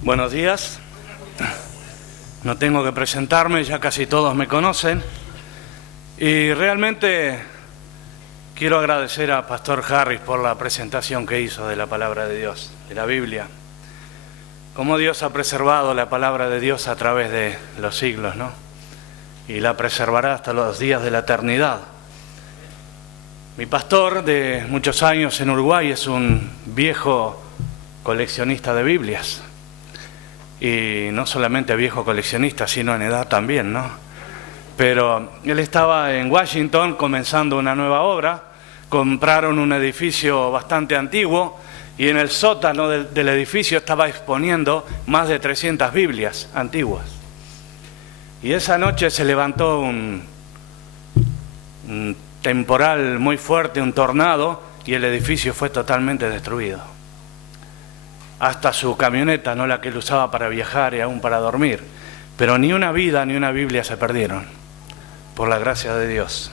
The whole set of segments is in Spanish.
Buenos días. No tengo que presentarme, ya casi todos me conocen. Y realmente quiero agradecer a Pastor Harris por la presentación que hizo de la palabra de Dios, de la Biblia. Cómo Dios ha preservado la palabra de Dios a través de los siglos, ¿no? Y la preservará hasta los días de la eternidad. Mi pastor de muchos años en Uruguay es un viejo coleccionista de Biblias. Y no solamente viejo coleccionista, sino en edad también, ¿no? Pero él estaba en Washington comenzando una nueva obra, compraron un edificio bastante antiguo y en el sótano del edificio estaba exponiendo más de 300 Biblias antiguas. Y esa noche se levantó un temporal muy fuerte, un tornado, y el edificio fue totalmente destruido. Hasta su camioneta, no la que él usaba para viajar y aún para dormir. Pero ni una vida ni una Biblia se perdieron, por la gracia de Dios.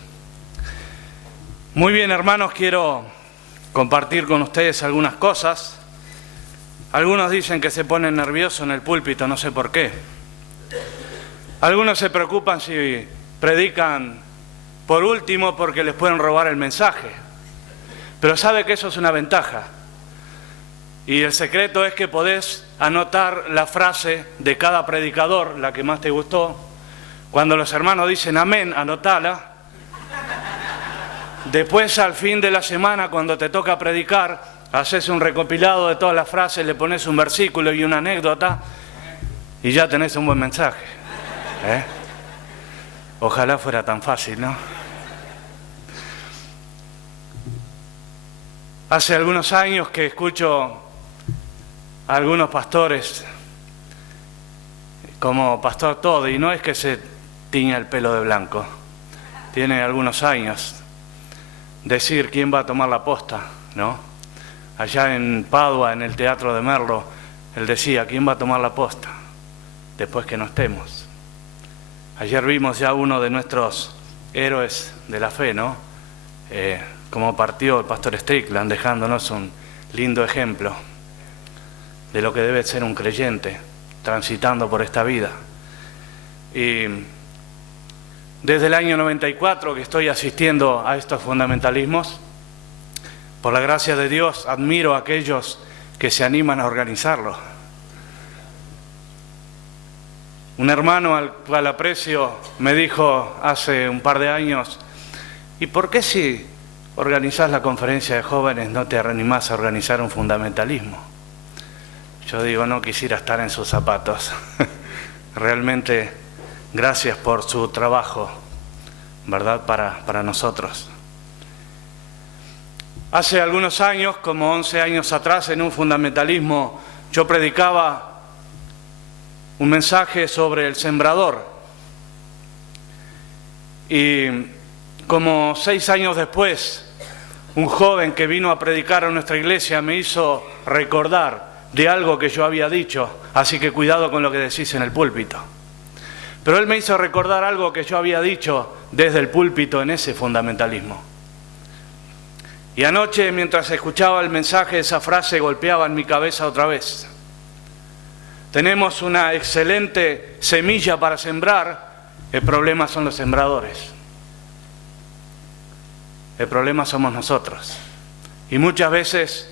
Muy bien, hermanos, quiero compartir con ustedes algunas cosas. Algunos dicen que se ponen nerviosos en el púlpito, no sé por qué. Algunos se preocupan si predican por último porque les pueden robar el mensaje. Pero sabe que eso es una ventaja. Y el secreto es que podés anotar la frase de cada predicador, la que más te gustó. Cuando los hermanos dicen amén, anotala. Después, al fin de la semana, cuando te toca predicar, haces un recopilado de todas las frases, le pones un versículo y una anécdota y ya tenés un buen mensaje. Ojalá fuera tan fácil, ¿no? Hace algunos años que escucho a algunos pastores, como Pastor Todd, y no es que se tiña el pelo de blanco, tiene algunos años, decir quién va a tomar la posta, ¿no? Allá en Padua, en el Teatro de Merlo, él decía, ¿quién va a tomar la posta después que no estemos? Ayer vimos ya uno de nuestros héroes de la fe, ¿no? Como partió el pastor Strickland, dejándonos un lindo ejemplo de lo que debe ser un creyente transitando por esta vida. Y desde el año 94 que estoy asistiendo a estos fundamentalismos, por la gracia de Dios admiro a aquellos que se animan a organizarlo. Un hermano al cual aprecio me dijo hace un par de años, ¿y por qué si organizás la conferencia de jóvenes no te animás a organizar un fundamentalismo? Yo digo, no quisiera estar en sus zapatos. Realmente, gracias por su trabajo, ¿verdad? Para nosotros. Hace algunos años, como 11 años atrás, en un fundamentalismo, yo predicaba un mensaje sobre el sembrador. Y como 6 años después, un joven que vino a predicar a nuestra iglesia me hizo recordar de algo que yo había dicho, así que cuidado con lo que decís en el púlpito. Pero él me hizo recordar algo que yo había dicho desde el púlpito en ese fundamentalismo. Y anoche, mientras escuchaba el mensaje, esa frase golpeaba en mi cabeza otra vez. Tenemos una excelente semilla para sembrar, el problema son los sembradores. El problema somos nosotros. Y muchas veces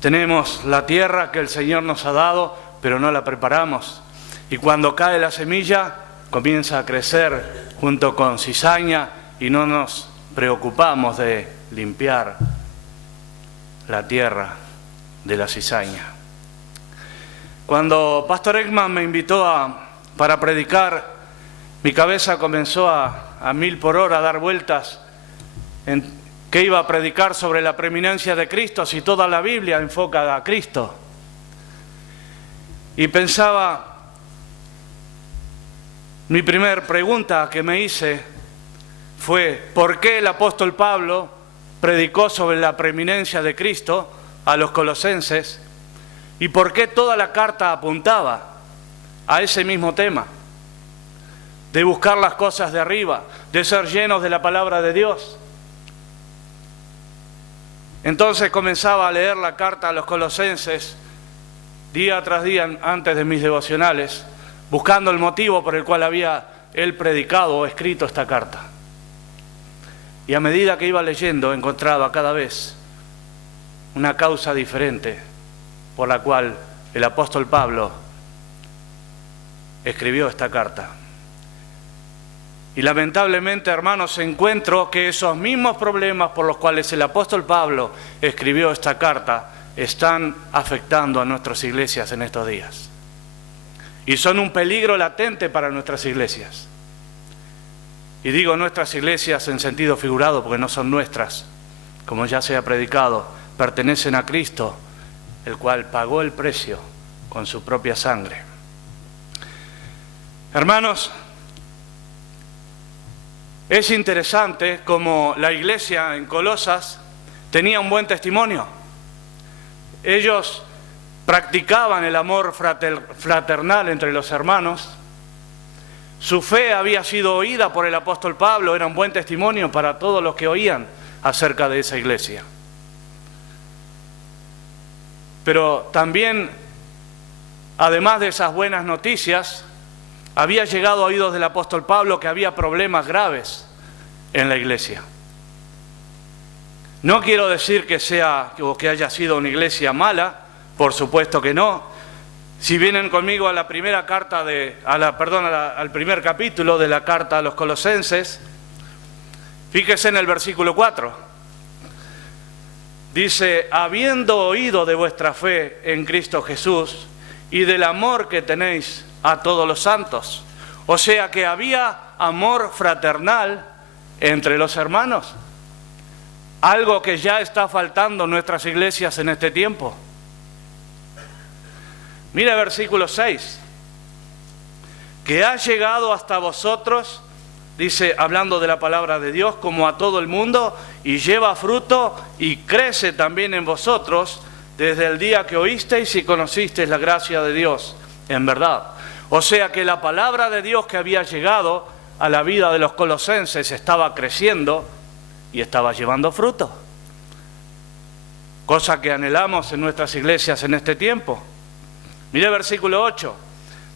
tenemos la tierra que el Señor nos ha dado, pero no la preparamos. Y cuando cae la semilla, comienza a crecer junto con cizaña y no nos preocupamos de limpiar la tierra de la cizaña. Cuando Pastor Ekman me invitó para predicar, mi cabeza comenzó a 1000 por hora a dar vueltas en que iba a predicar sobre la preeminencia de Cristo si toda la Biblia enfoca a Cristo. Y pensaba, mi primer pregunta que me hice fue, ¿por qué el apóstol Pablo predicó sobre la preeminencia de Cristo a los colosenses? ¿Y por qué toda la carta apuntaba a ese mismo tema? De buscar las cosas de arriba, de ser llenos de la palabra de Dios. Entonces comenzaba a leer la carta a los colosenses día tras día antes de mis devocionales, buscando el motivo por el cual había él predicado o escrito esta carta. Y a medida que iba leyendo, encontraba cada vez una causa diferente por la cual el apóstol Pablo escribió esta carta. Y lamentablemente, hermanos, encuentro que esos mismos problemas por los cuales el apóstol Pablo escribió esta carta están afectando a nuestras iglesias en estos días. Y son un peligro latente para nuestras iglesias. Y digo nuestras iglesias en sentido figurado porque no son nuestras, como ya se ha predicado, pertenecen a Cristo, el cual pagó el precio con su propia sangre. Hermanos, es interesante como la iglesia en Colosas tenía un buen testimonio. Ellos practicaban el amor fraternal entre los hermanos. Su fe había sido oída por el apóstol Pablo, era un buen testimonio para todos los que oían acerca de esa iglesia. Pero también, además de esas buenas noticias, había llegado a oídos del apóstol Pablo que había problemas graves en la iglesia. No quiero decir que sea o que haya sido una iglesia mala, por supuesto que no. Si vienen conmigo a la primera carta al primer capítulo de la carta a los Colosenses, fíjese en el versículo 4. Dice: habiendo oído de vuestra fe en Cristo Jesús y del amor que tenéis a todos los santos. O sea que había amor fraternal entre los hermanos. Algo que ya está faltando en nuestras iglesias en este tiempo. Mira versículo 6. Que ha llegado hasta vosotros, dice, hablando de la palabra de Dios, como a todo el mundo, y lleva fruto y crece también en vosotros desde el día que oísteis y conocisteis la gracia de Dios, en verdad. O sea que la palabra de Dios que había llegado a la vida de los colosenses estaba creciendo y estaba llevando fruto. Cosa que anhelamos en nuestras iglesias en este tiempo. Mire versículo 8.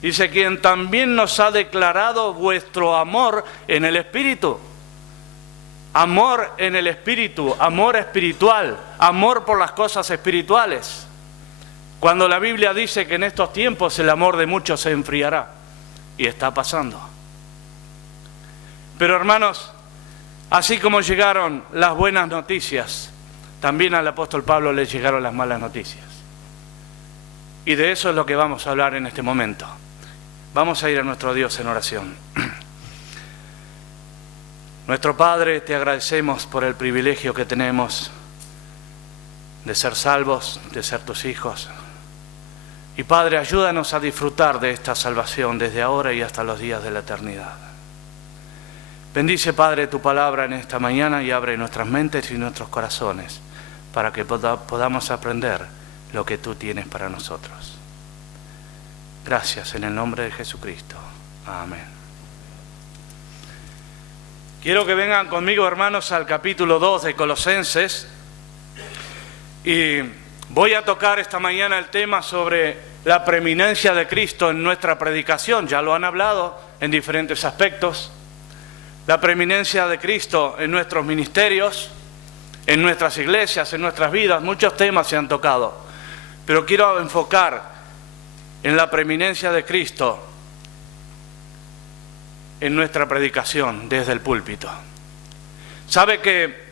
Dice: quien también nos ha declarado vuestro amor en el Espíritu. Amor en el Espíritu, amor espiritual, amor por las cosas espirituales. Cuando la Biblia dice que en estos tiempos el amor de muchos se enfriará. Y está pasando. Pero hermanos, así como llegaron las buenas noticias, también al apóstol Pablo le llegaron las malas noticias. Y de eso es lo que vamos a hablar en este momento. Vamos a ir a nuestro Dios en oración. Nuestro Padre, te agradecemos por el privilegio que tenemos de ser salvos, de ser tus hijos. Y Padre, ayúdanos a disfrutar de esta salvación desde ahora y hasta los días de la eternidad. Bendice, Padre, tu palabra en esta mañana y abre nuestras mentes y nuestros corazones para que podamos aprender lo que tú tienes para nosotros. Gracias en el nombre de Jesucristo. Amén. Quiero que vengan conmigo, hermanos, al capítulo 2 de Colosenses. Y voy a tocar esta mañana el tema sobre la preeminencia de Cristo en nuestra predicación. Ya lo han hablado en diferentes aspectos. La preeminencia de Cristo en nuestros ministerios, en nuestras iglesias, en nuestras vidas. Muchos temas se han tocado. Pero quiero enfocar en la preeminencia de Cristo en nuestra predicación desde el púlpito. ¿Sabe que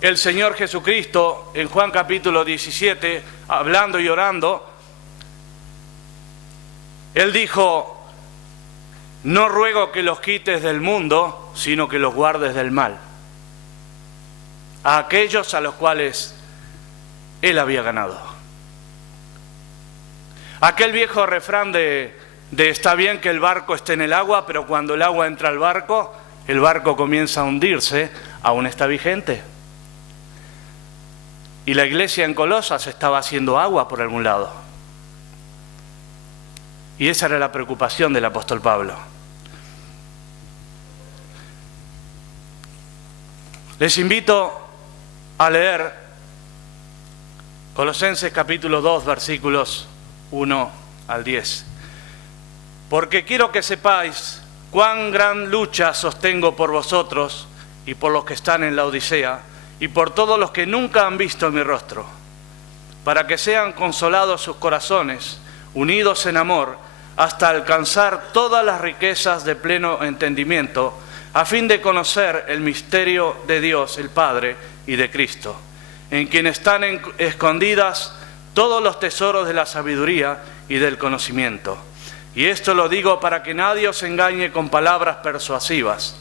el Señor Jesucristo en Juan capítulo 17, hablando y orando, Él dijo: no ruego que los quites del mundo, sino que los guardes del mal? A aquellos a los cuales Él había ganado. Aquel viejo refrán de está bien que el barco esté en el agua, pero cuando el agua entra al barco, el barco comienza a hundirse, aún está vigente. Y la iglesia en Colosas estaba haciendo agua por algún lado. Y esa era la preocupación del apóstol Pablo. Les invito a leer Colosenses capítulo 2, versículos 1 al 10. Porque quiero que sepáis cuán gran lucha sostengo por vosotros y por los que están en la Odisea y por todos los que nunca han visto mi rostro, para que sean consolados sus corazones, unidos en amor, hasta alcanzar todas las riquezas de pleno entendimiento, a fin de conocer el misterio de Dios el Padre y de Cristo, en quien están escondidas todos los tesoros de la sabiduría y del conocimiento. Y esto lo digo para que nadie os engañe con palabras persuasivas,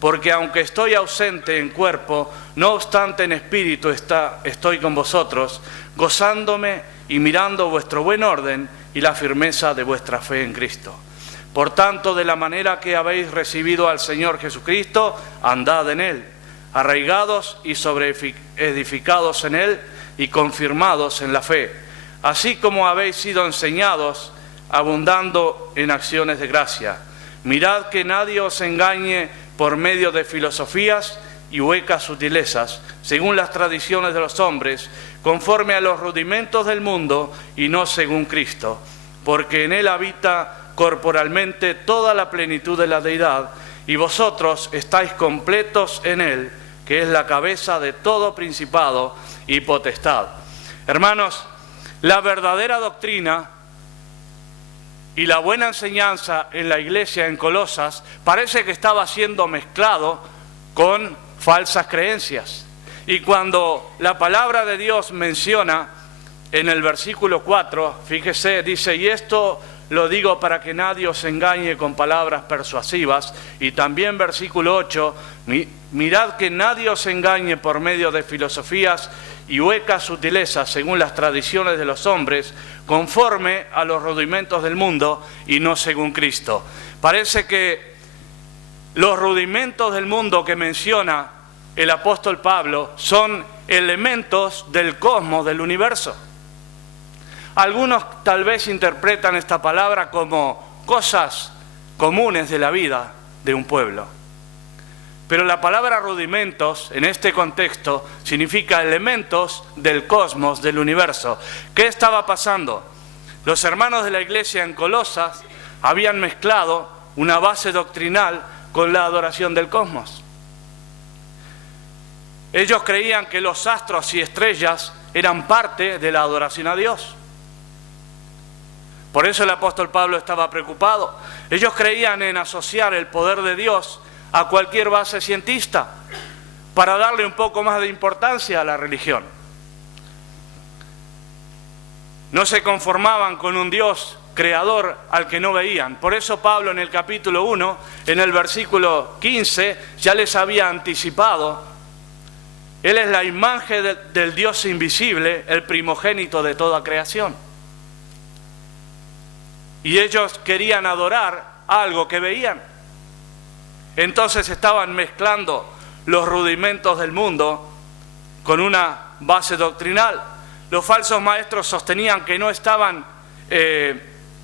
porque aunque estoy ausente en cuerpo, no obstante en espíritu estoy con vosotros, gozándome y mirando vuestro buen orden y la firmeza de vuestra fe en Cristo. Por tanto, de la manera que habéis recibido al Señor Jesucristo, andad en Él, arraigados y sobreedificados en Él y confirmados en la fe, así como habéis sido enseñados, abundando en acciones de gracia. Mirad que nadie os engañe por medio de filosofías y huecas sutilezas, según las tradiciones de los hombres, conforme a los rudimentos del mundo y no según Cristo, porque en Él habita corporalmente toda la plenitud de la deidad, y vosotros estáis completos en Él, que es la cabeza de todo principado y potestad. Hermanos, la verdadera doctrina y la buena enseñanza en la iglesia en Colosas parece que estaba siendo mezclado con falsas creencias. Y cuando la palabra de Dios menciona en el versículo 4, fíjese, dice, y esto lo digo para que nadie os engañe con palabras persuasivas. Y también versículo 8, mirad que nadie os engañe por medio de filosofías y huecas sutilezas según las tradiciones de los hombres, conforme a los rudimentos del mundo y no según Cristo. Parece que los rudimentos del mundo que menciona el apóstol Pablo son elementos del cosmos, del universo. Algunos tal vez interpretan esta palabra como cosas comunes de la vida de un pueblo. Pero la palabra rudimentos, en este contexto, significa elementos del cosmos, del universo. ¿Qué estaba pasando? Los hermanos de la iglesia en Colosas habían mezclado una base doctrinal con la adoración del cosmos. Ellos creían que los astros y estrellas eran parte de la adoración a Dios. Por eso el apóstol Pablo estaba preocupado. Ellos creían en asociar el poder de Dios a cualquier base científica para darle un poco más de importancia a la religión. No se conformaban con un Dios creador al que no veían. Por eso Pablo en el capítulo 1, en el versículo 15, ya les había anticipado. Él es la imagen del Dios invisible, el primogénito de toda creación. Y ellos querían adorar algo que veían. Entonces estaban mezclando los rudimentos del mundo con una base doctrinal. Los falsos maestros sostenían que no estaban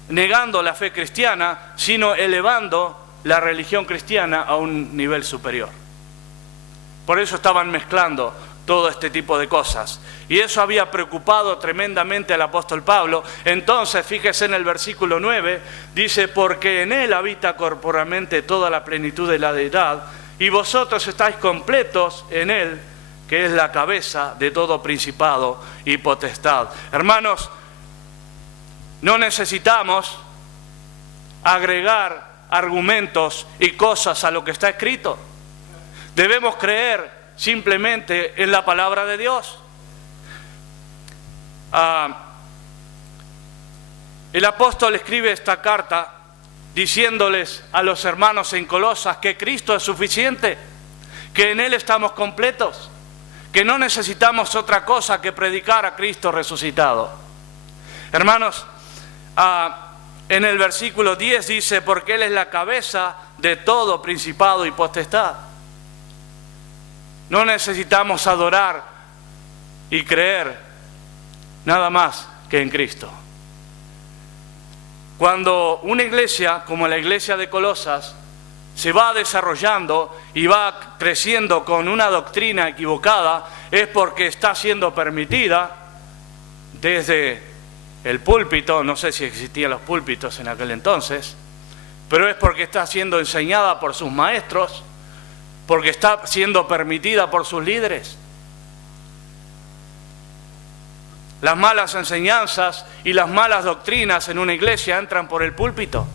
negando la fe cristiana, sino elevando la religión cristiana a un nivel superior. Por eso estaban mezclando todo este tipo de cosas. Y eso había preocupado tremendamente al apóstol Pablo. Entonces, fíjese en el versículo 9, dice, porque en Él habita corporalmente toda la plenitud de la deidad, y vosotros estáis completos en Él, que es la cabeza de todo principado y potestad. Hermanos, no necesitamos agregar argumentos y cosas a lo que está escrito. Debemos creer simplemente en la palabra de Dios. El apóstol escribe esta carta diciéndoles a los hermanos en Colosas que Cristo es suficiente, que en Él estamos completos, que no necesitamos otra cosa que predicar a Cristo resucitado. Hermanos, en el versículo 10 dice, porque Él es la cabeza de todo principado y potestad. No necesitamos adorar y creer nada más que en Cristo. Cuando una iglesia, como la iglesia de Colosas, se va desarrollando y va creciendo con una doctrina equivocada, es porque está siendo permitida desde el púlpito, no sé si existían los púlpitos en aquel entonces, pero es porque está siendo enseñada por sus maestros, porque está siendo permitida por sus líderes. Las malas enseñanzas y las malas doctrinas en una iglesia entran por el púlpito.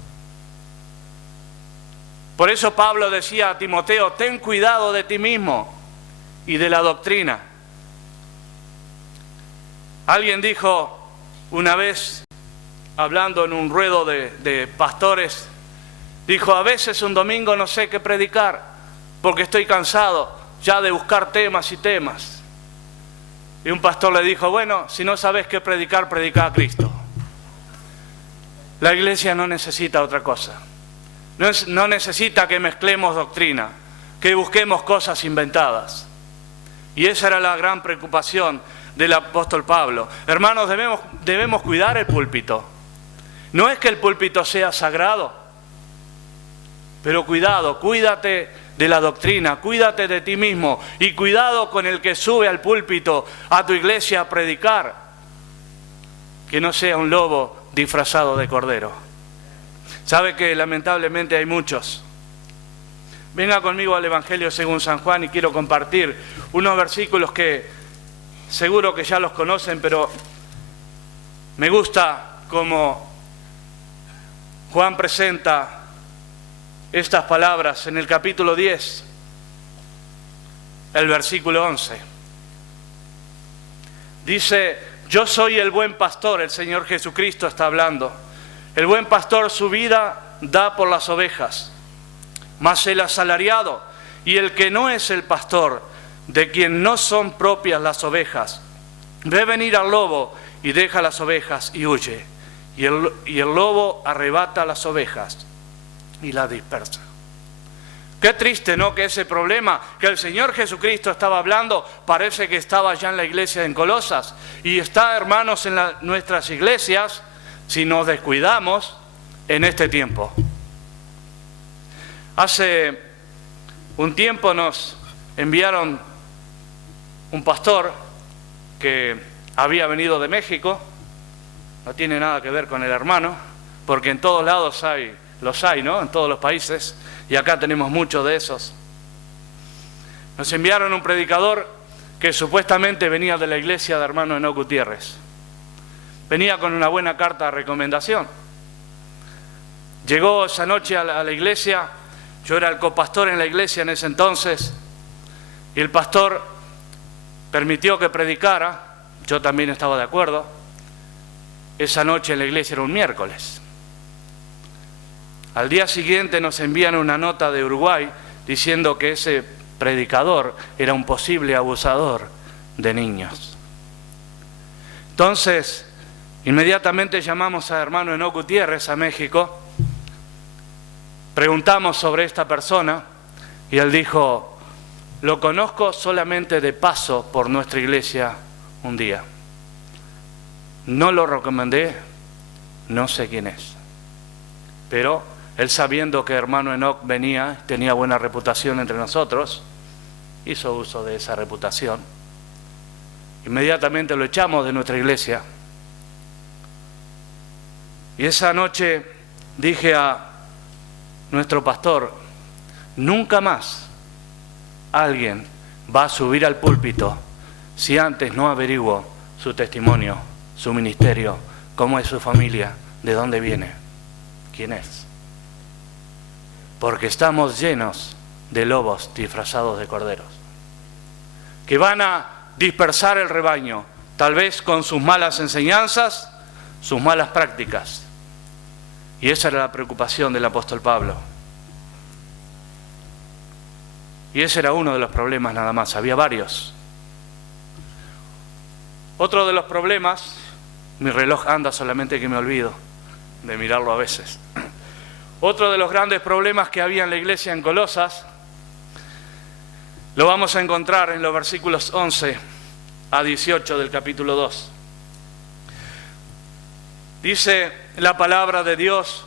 Por eso Pablo decía a Timoteo, ten cuidado de ti mismo y de la doctrina. Alguien dijo una vez, hablando en un ruedo de pastores, dijo, a veces un domingo no sé qué predicar, porque estoy cansado ya de buscar temas y temas. Y un pastor le dijo, bueno, si no sabes qué predicar, predica a Cristo. La iglesia no necesita otra cosa. No necesita que mezclemos doctrina, que busquemos cosas inventadas. Y esa era la gran preocupación del apóstol Pablo. Hermanos, debemos cuidar el púlpito. No es que el púlpito sea sagrado, pero cuidado, cuídate de la doctrina, cuídate de ti mismo y cuidado con el que sube al púlpito a tu iglesia a predicar, que no sea un lobo disfrazado de cordero. Sabe que lamentablemente hay muchos. Venga conmigo al Evangelio según San Juan y quiero compartir unos versículos que seguro que ya los conocen, pero me gusta cómo Juan presenta estas palabras en el capítulo 10, el versículo 11. Dice, yo soy el buen pastor, el Señor Jesucristo está hablando. El buen pastor su vida da por las ovejas, mas el asalariado y el que no es el pastor, de quien no son propias las ovejas, ve venir al lobo y deja las ovejas y huye. Y el lobo arrebata las ovejas y las dispersa. Qué triste, ¿no? Que ese problema que el Señor Jesucristo estaba hablando parece que estaba ya en la iglesia en Colosas. Y está, hermanos, en nuestras iglesias, si nos descuidamos, en este tiempo. Hace un tiempo nos enviaron un pastor que había venido de México. No tiene nada que ver con el hermano, porque en todos lados los hay, ¿no? En todos los países, y acá tenemos muchos de esos. Nos enviaron un predicador que supuestamente venía de la iglesia de hermano Enoc Gutiérrez. Venía con una buena carta de recomendación. Llegó esa noche a la iglesia, yo era el copastor en la iglesia en ese entonces, y el pastor permitió que predicara, yo también estaba de acuerdo. Esa noche en la iglesia era un miércoles. Al día siguiente nos envían una nota de Uruguay diciendo que ese predicador era un posible abusador de niños. Entonces, inmediatamente llamamos a hermano Enoc Gutiérrez a México, preguntamos sobre esta persona y él dijo, lo conozco solamente de paso por nuestra iglesia un día. No lo recomendé, no sé quién es. Pero él, sabiendo que hermano Enoc venía, tenía buena reputación entre nosotros, hizo uso de esa reputación. Inmediatamente lo echamos de nuestra iglesia. Y esa noche dije a nuestro pastor, nunca más alguien va a subir al púlpito si antes no averiguo su testimonio, su ministerio, cómo es su familia, de dónde viene, quién es. Porque estamos llenos de lobos disfrazados de corderos, que van a dispersar el rebaño, tal vez con sus malas enseñanzas, sus malas prácticas. Y esa era la preocupación del apóstol Pablo. Y ese era uno de los problemas nada más, había varios. Otro de los problemas, mi reloj anda solamente que me olvido de mirarlo a veces. Otro de los grandes problemas que había en la iglesia en Colosas, lo vamos a encontrar en los versículos 11 a 18 del capítulo 2. Dice la palabra de Dios,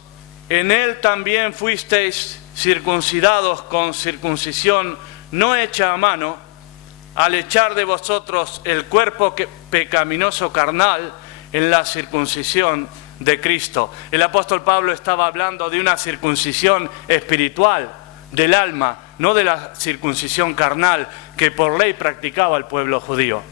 en él también fuisteis circuncidados con circuncisión no hecha a mano, al echar de vosotros el cuerpo pecaminoso carnal en la circuncisión de Cristo. El apóstol Pablo estaba hablando de una circuncisión espiritual del alma, no de la circuncisión carnal que por ley practicaba el pueblo judío.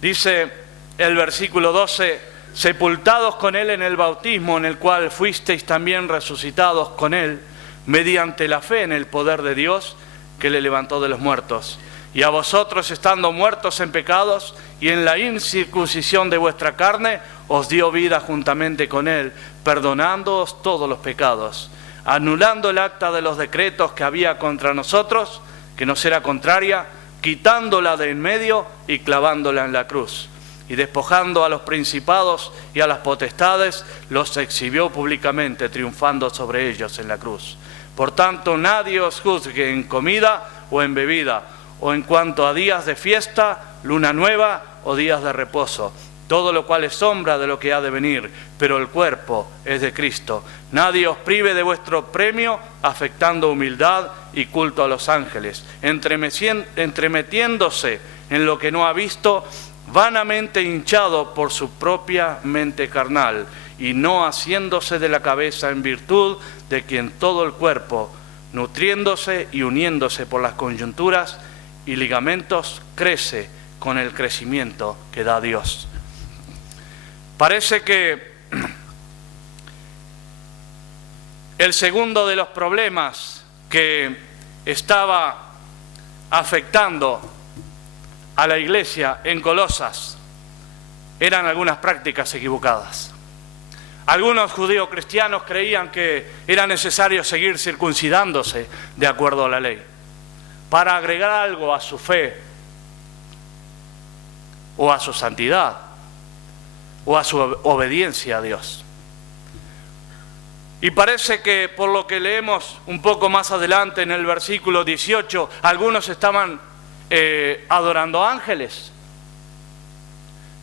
Dice el versículo 12: sepultados con Él en el bautismo, en el cual fuisteis también resucitados con Él, mediante la fe en el poder de Dios que le levantó de los muertos. Y a vosotros, estando muertos en pecados y en la incircuncisión de vuestra carne, os dio vida juntamente con Él, perdonándoos todos los pecados, anulando el acta de los decretos que había contra nosotros, que nos era contraria, quitándola de en medio y clavándola en la cruz. Y despojando a los principados y a las potestades, los exhibió públicamente, triunfando sobre ellos en la cruz. Por tanto, nadie os juzgue en comida o en bebida, o en cuanto a días de fiesta, luna nueva o días de reposo, todo lo cual es sombra de lo que ha de venir, pero el cuerpo es de Cristo. Nadie os prive de vuestro premio, afectando humildad y culto a los ángeles, entremetiéndose en lo que no ha visto, vanamente hinchado por su propia mente carnal, y no haciéndose de la cabeza en virtud de quien todo el cuerpo, nutriéndose y uniéndose por las coyunturas y ligamentos, crece con el crecimiento que da Dios. Parece que el segundo de los problemas que estaba afectando a la iglesia en Colosas eran algunas prácticas equivocadas. Algunos judíos cristianos creían que era necesario seguir circuncidándose de acuerdo a la ley, para agregar algo a su fe, o a su santidad, o a su obediencia a Dios. Y parece que por lo que leemos un poco más adelante en el versículo 18, algunos estaban adorando ángeles.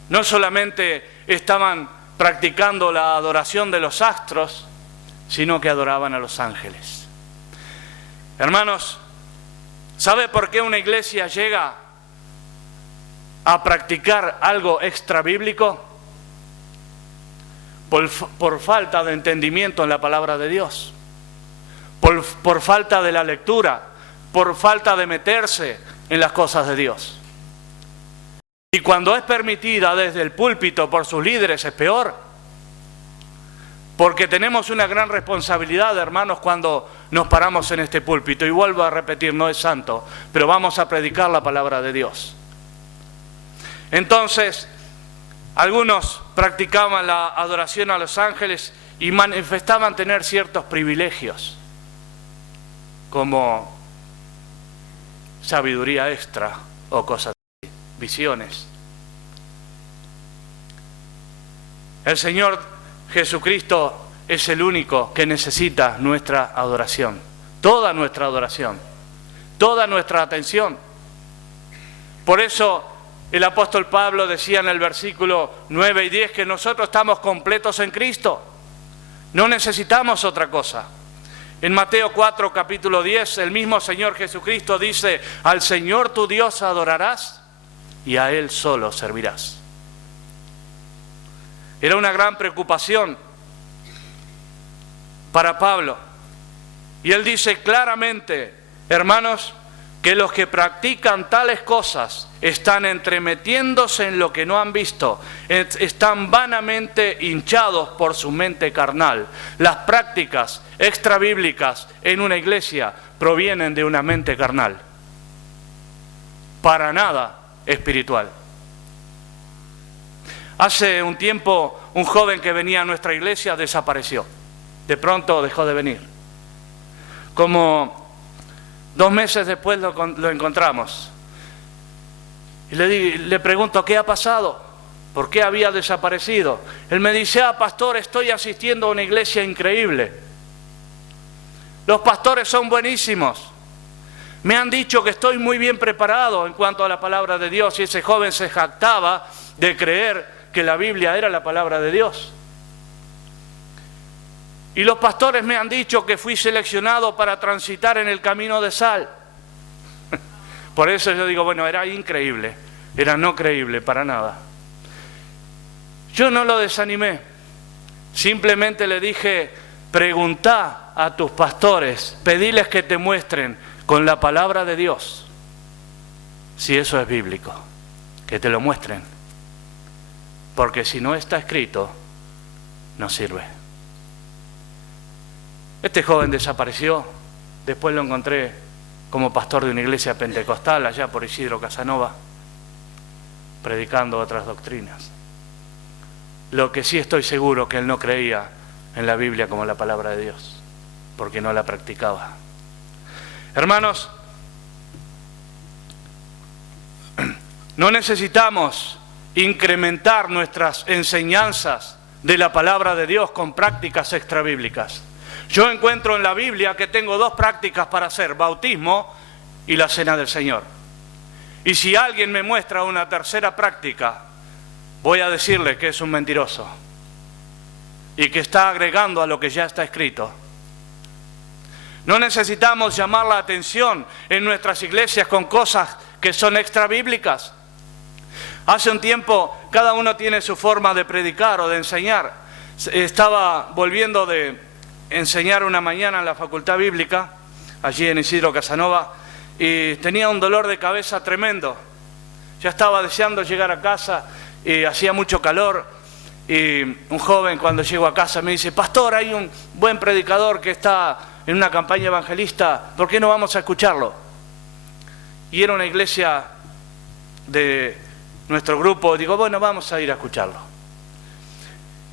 No solamente estaban practicando la adoración de los astros, sino que adoraban a los ángeles. Hermanos, ¿sabe por qué una iglesia llega a practicar algo extrabíblico? Por falta de entendimiento en la palabra de Dios, por falta de la lectura, por falta de meterse en las cosas de Dios. Y cuando es permitida desde el púlpito por sus líderes es peor, porque tenemos una gran responsabilidad, hermanos, cuando nos paramos en este púlpito. Y vuelvo a repetir, no es santo, pero vamos a predicar la palabra de Dios. Entonces, algunos practicaban la adoración a los ángeles y manifestaban tener ciertos privilegios, como sabiduría extra o cosas así, visiones. El Señor Jesucristo es el único que necesita nuestra adoración, toda nuestra adoración, toda nuestra atención. Por eso el apóstol Pablo decía en el versículo 9 y 10 que nosotros estamos completos en Cristo, no necesitamos otra cosa. En Mateo 4, capítulo 10, el mismo Señor Jesucristo dice: al Señor tu Dios adorarás y a Él solo servirás. Era una gran preocupación para Pablo. Y él dice claramente, hermanos, que los que practican tales cosas están entremetiéndose en lo que no han visto, están vanamente hinchados por su mente carnal. Las prácticas extrabíblicas en una iglesia provienen de una mente carnal, para nada espiritual. Hace un tiempo un joven que venía a nuestra iglesia desapareció, de pronto dejó de venir. Como 2 meses después lo encontramos. Y le pregunto, ¿qué ha pasado? ¿Por qué había desaparecido? Él me dice, pastor, estoy asistiendo a una iglesia increíble. Los pastores son buenísimos. Me han dicho que estoy muy bien preparado en cuanto a la palabra de Dios. Y ese joven se jactaba de creer que la Biblia era la palabra de Dios. Y los pastores me han dicho que fui seleccionado para transitar en el camino de sal. Por eso yo digo, bueno, era increíble, era no creíble para nada. Yo no lo desanimé, simplemente le dije, preguntá a tus pastores, pediles que te muestren con la palabra de Dios si eso es bíblico, que te lo muestren, porque si no está escrito, no sirve. Este joven desapareció, después lo encontré como pastor de una iglesia pentecostal allá por Isidro Casanova, predicando otras doctrinas. Lo que sí estoy seguro que él no creía en la Biblia como la palabra de Dios, porque no la practicaba. Hermanos, no necesitamos incrementar nuestras enseñanzas de la palabra de Dios con prácticas extrabíblicas. Yo encuentro en la Biblia que tengo dos prácticas para hacer: bautismo y la cena del Señor. Y si alguien me muestra una tercera práctica, voy a decirle que es un mentiroso y que está agregando a lo que ya está escrito. No necesitamos llamar la atención en nuestras iglesias con cosas que son extrabíblicas. Hace un tiempo, cada uno tiene su forma de predicar o de enseñar. Estaba volviendo de enseñar una mañana en la Facultad Bíblica, allí en Isidro Casanova, y tenía un dolor de cabeza tremendo. Ya estaba deseando llegar a casa y hacía mucho calor. Y un joven, cuando llego a casa, me dice: pastor, hay un buen predicador que está en una campaña evangelista, ¿por qué no vamos a escucharlo? Y era una iglesia de nuestro grupo. Digo, bueno, vamos a ir a escucharlo.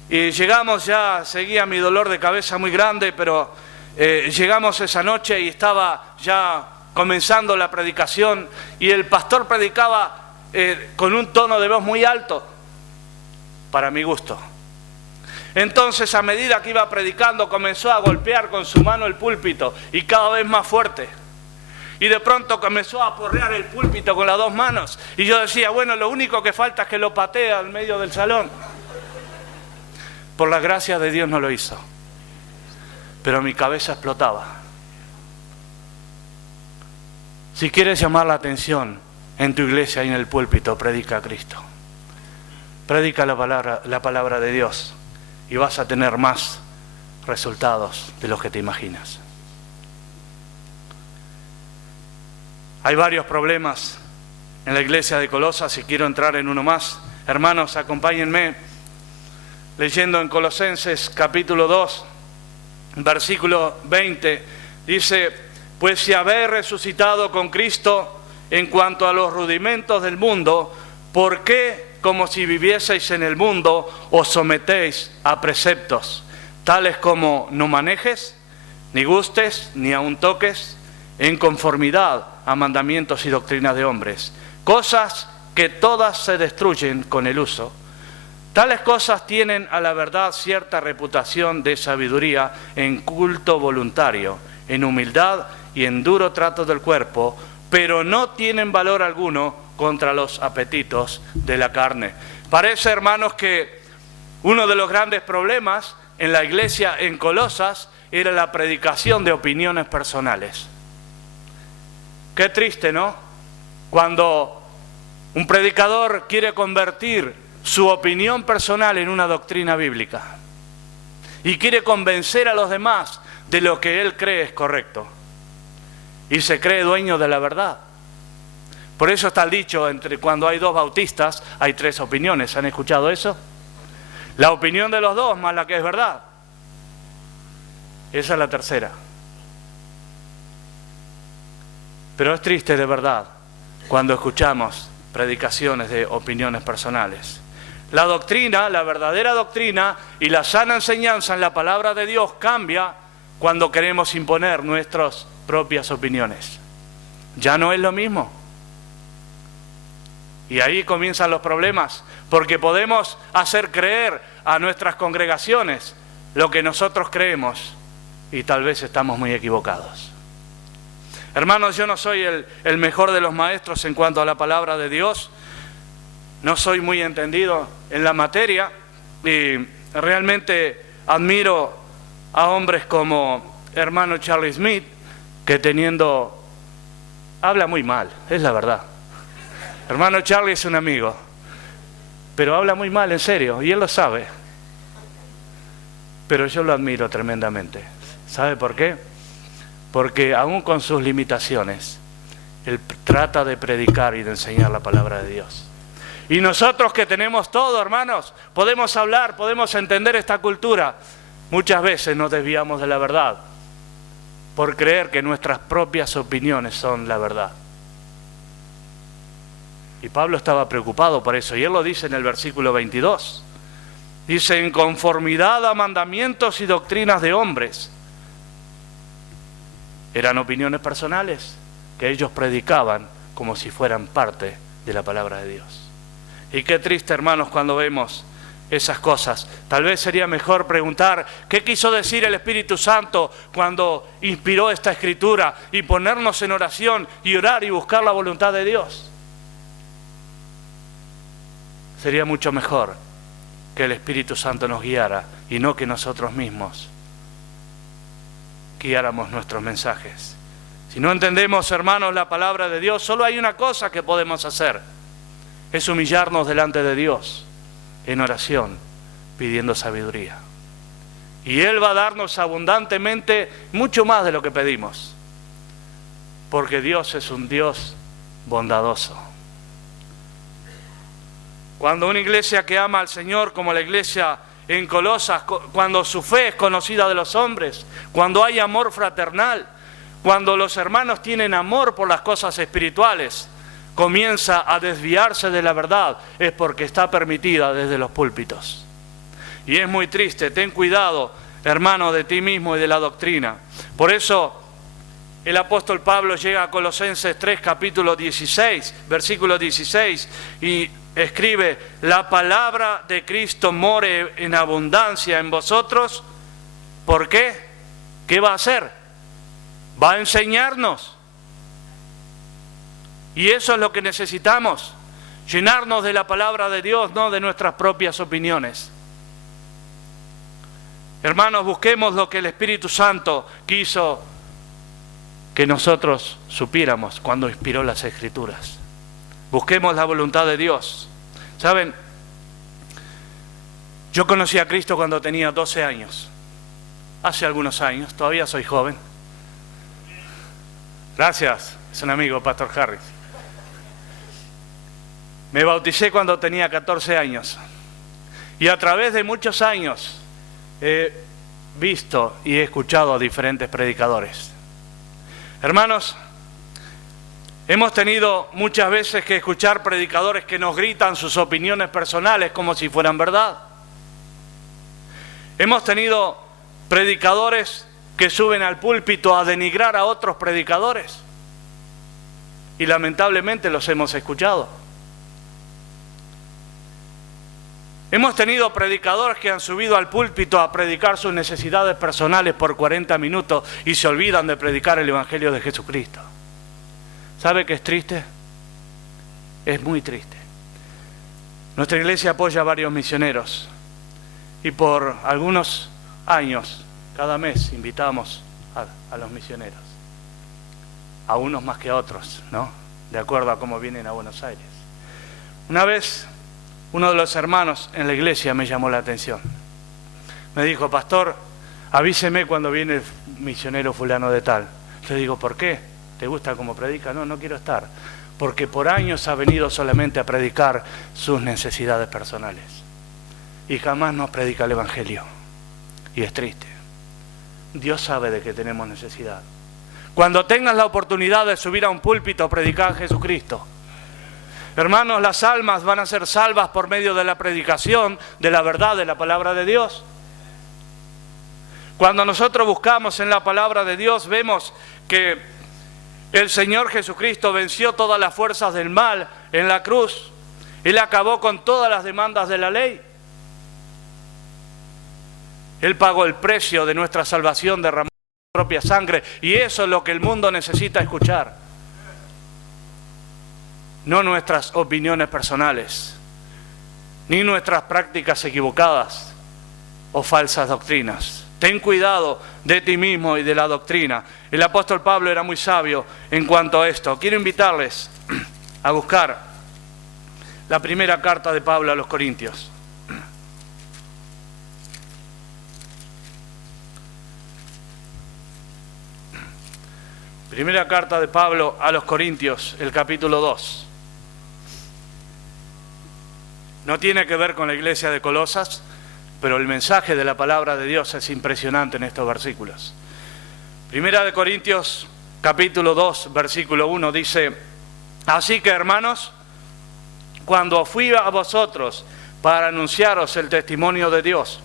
Y llegamos, ya seguía mi dolor de cabeza muy grande, pero llegamos esa noche y estaba ya comenzando la predicación, y el pastor predicaba con un tono de voz muy alto, para mi gusto. Entonces, a medida que iba predicando, comenzó a golpear con su mano el púlpito, y cada vez más fuerte. Y de pronto comenzó a aporrear el púlpito con las dos manos. Y yo decía, bueno, lo único que falta es que lo patee al medio del salón. Por la gracia de Dios no lo hizo. Pero mi cabeza explotaba. Si quieres llamar la atención en tu iglesia y en el púlpito, predica a Cristo. Predica la palabra de Dios, y vas a tener más resultados de los que te imaginas. Hay varios problemas en la iglesia de Colosas y quiero entrar en uno más. Hermanos, acompáñenme leyendo en Colosenses capítulo 2, versículo 20. Dice: pues si habéis resucitado con Cristo en cuanto a los rudimentos del mundo, ¿por qué, como si vivieseis en el mundo, os sometéis a preceptos tales como no manejes, ni gustes, ni aun toques, en conformidad a mandamientos y doctrinas de hombres, cosas que todas se destruyen con el uso? Tales cosas tienen a la verdad cierta reputación de sabiduría en culto voluntario, en humildad y en duro trato del cuerpo, pero no tienen valor alguno contra los apetitos de la carne. Parece, hermanos, que uno de los grandes problemas en la iglesia en Colosas era la predicación de opiniones personales. Qué triste, ¿no? Cuando un predicador quiere convertir su opinión personal en una doctrina bíblica y quiere convencer a los demás de lo que él cree es correcto y se cree dueño de la verdad. Por eso está el dicho, cuando hay dos bautistas hay tres opiniones. ¿Han escuchado eso? La opinión de los dos más la que es verdad. Esa es la tercera. Pero es triste de verdad cuando escuchamos predicaciones de opiniones personales. La doctrina, la verdadera doctrina y la sana enseñanza en la palabra de Dios cambia cuando queremos imponer nuestras propias opiniones. Ya no es lo mismo. Y ahí comienzan los problemas, porque podemos hacer creer a nuestras congregaciones lo que nosotros creemos y tal vez estamos muy equivocados. Hermanos, yo no soy el mejor de los maestros en cuanto a la palabra de Dios. No soy muy entendido en la materia y realmente admiro a hombres como hermano Charlie Smith, que habla muy mal, es la verdad. Hermano Charlie es un amigo, pero habla muy mal, en serio, y él lo sabe. Pero yo lo admiro tremendamente. ¿Sabe por qué? Porque aún con sus limitaciones, él trata de predicar y de enseñar la palabra de Dios. Y nosotros que tenemos todo, hermanos, podemos hablar, podemos entender esta cultura. Muchas veces nos desviamos de la verdad por creer que nuestras propias opiniones son la verdad. Y Pablo estaba preocupado por eso, y él lo dice en el versículo 22. Dice, en conformidad a mandamientos y doctrinas de hombres. Eran opiniones personales que ellos predicaban como si fueran parte de la palabra de Dios. Y qué triste, hermanos, cuando vemos esas cosas. Tal vez sería mejor preguntar qué quiso decir el Espíritu Santo cuando inspiró esta Escritura y ponernos en oración y orar y buscar la voluntad de Dios. Sería mucho mejor que el Espíritu Santo nos guiara y no que nosotros mismos guiáramos nuestros mensajes. Si no entendemos, hermanos, la palabra de Dios, solo hay una cosa que podemos hacer. Es humillarnos delante de Dios en oración, pidiendo sabiduría. Y Él va a darnos abundantemente mucho más de lo que pedimos. Porque Dios es un Dios bondadoso. Cuando una iglesia que ama al Señor, como la iglesia en Colosas, cuando su fe es conocida de los hombres, cuando hay amor fraternal, cuando los hermanos tienen amor por las cosas espirituales, comienza a desviarse de la verdad, es porque está permitida desde los púlpitos. Y es muy triste. Ten cuidado, hermano, de ti mismo y de la doctrina. Por eso el apóstol Pablo llega a Colosenses 3, capítulo 16, versículo 16, y escribe, la palabra de Cristo more en abundancia en vosotros. ¿Por qué? ¿Qué va a hacer? Va a enseñarnos. Y eso es lo que necesitamos, llenarnos de la palabra de Dios, no de nuestras propias opiniones. Hermanos, busquemos lo que el Espíritu Santo quiso que nosotros supiéramos cuando inspiró las Escrituras. Busquemos la voluntad de Dios. ¿Saben? Yo conocí a Cristo cuando tenía 12 años. Hace algunos años, todavía soy joven. Gracias, es un amigo, Pastor Harris. Me bauticé cuando tenía 14 años. Y a través de muchos años he visto y he escuchado a diferentes predicadores. Hermanos, hemos tenido muchas veces que escuchar predicadores que nos gritan sus opiniones personales como si fueran verdad. Hemos tenido predicadores que suben al púlpito a denigrar a otros predicadores. Y lamentablemente los hemos escuchado. Hemos tenido predicadores que han subido al púlpito a predicar sus necesidades personales por 40 minutos y se olvidan de predicar el Evangelio de Jesucristo. ¿Sabe qué es triste? Es muy triste. Nuestra iglesia apoya a varios misioneros y por algunos años, cada mes, invitamos a los misioneros. A unos más que a otros, ¿no? De acuerdo a cómo vienen a Buenos Aires. Una vez, uno de los hermanos en la iglesia me llamó la atención. Me dijo, pastor, avíseme cuando viene el misionero fulano de tal. Le digo, ¿por qué? ¿Te gusta cómo predica? No, no quiero estar. Porque por años ha venido solamente a predicar sus necesidades personales. Y jamás nos predica el Evangelio. Y es triste. Dios sabe de que tenemos necesidad. Cuando tengas la oportunidad de subir a un púlpito a predicar a Jesucristo, hermanos, las almas van a ser salvas por medio de la predicación de la verdad de la palabra de Dios. Cuando nosotros buscamos en la palabra de Dios, vemos que el Señor Jesucristo venció todas las fuerzas del mal en la cruz. Él acabó con todas las demandas de la ley. Él pagó el precio de nuestra salvación, derramó su propia sangre, y eso es lo que el mundo necesita escuchar. No nuestras opiniones personales, ni nuestras prácticas equivocadas o falsas doctrinas. Ten cuidado de ti mismo y de la doctrina. El apóstol Pablo era muy sabio en cuanto a esto. Quiero invitarles a buscar la primera carta de Pablo a los Corintios. Primera carta de Pablo a los Corintios, el capítulo 2. No tiene que ver con la iglesia de Colosas, pero el mensaje de la palabra de Dios es impresionante en estos versículos. Primera de Corintios, capítulo 2, versículo 1 dice: así que, hermanos, cuando fui a vosotros para anunciaros el testimonio de Dios,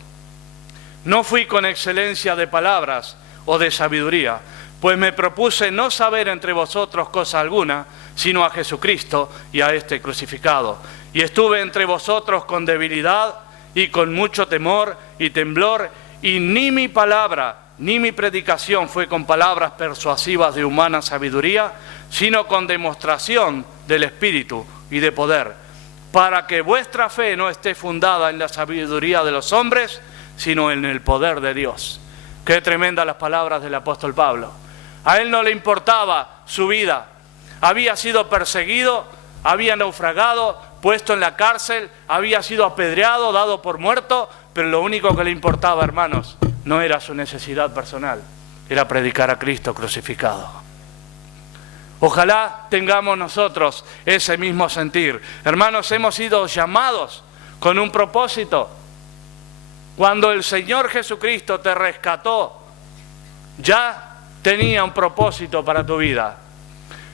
no fui con excelencia de palabras o de sabiduría, pues me propuse no saber entre vosotros cosa alguna, sino a Jesucristo y a este crucificado. Y estuve entre vosotros con debilidad y con mucho temor y temblor, y ni mi palabra ni mi predicación fue con palabras persuasivas de humana sabiduría, sino con demostración del Espíritu y de poder, para que vuestra fe no esté fundada en la sabiduría de los hombres, sino en el poder de Dios. Qué tremendas las palabras del apóstol Pablo. A él no le importaba su vida. Había sido perseguido, había naufragado, puesto en la cárcel, había sido apedreado, dado por muerto, pero lo único que le importaba, hermanos, no era su necesidad personal, era predicar a Cristo crucificado. Ojalá tengamos nosotros ese mismo sentir. Hermanos, hemos sido llamados con un propósito. Cuando el Señor Jesucristo te rescató, ya tenía un propósito para tu vida.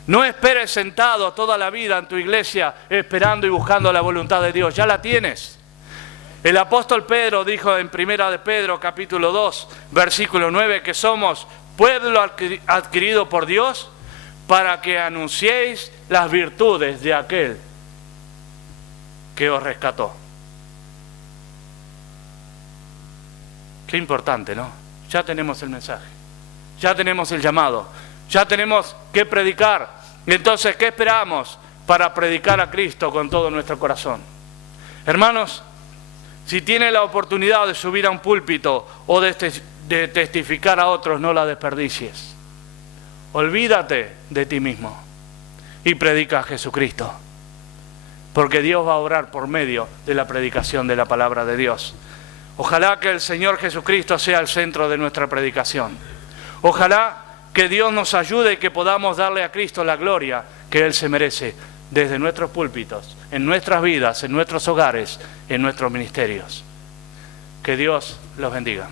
No esperes sentado toda la vida en tu iglesia esperando y buscando la voluntad de Dios. Ya la tienes. El apóstol Pedro dijo en Primera de Pedro, capítulo 2, versículo 9, que somos pueblo adquirido por Dios para que anunciéis las virtudes de aquel que os rescató. Qué importante, ¿no? Ya tenemos el mensaje, ya tenemos el llamado, ya tenemos que predicar. Entonces, ¿qué esperamos para predicar a Cristo con todo nuestro corazón? Hermanos, si tienes la oportunidad de subir a un púlpito o de testificar a otros, no la desperdicies. Olvídate de ti mismo y predica a Jesucristo, porque Dios va a obrar por medio de la predicación de la palabra de Dios. Ojalá que el Señor Jesucristo sea el centro de nuestra predicación. Ojalá que Dios nos ayude y que podamos darle a Cristo la gloria que Él se merece desde nuestros púlpitos, en nuestras vidas, en nuestros hogares, en nuestros ministerios. Que Dios los bendiga.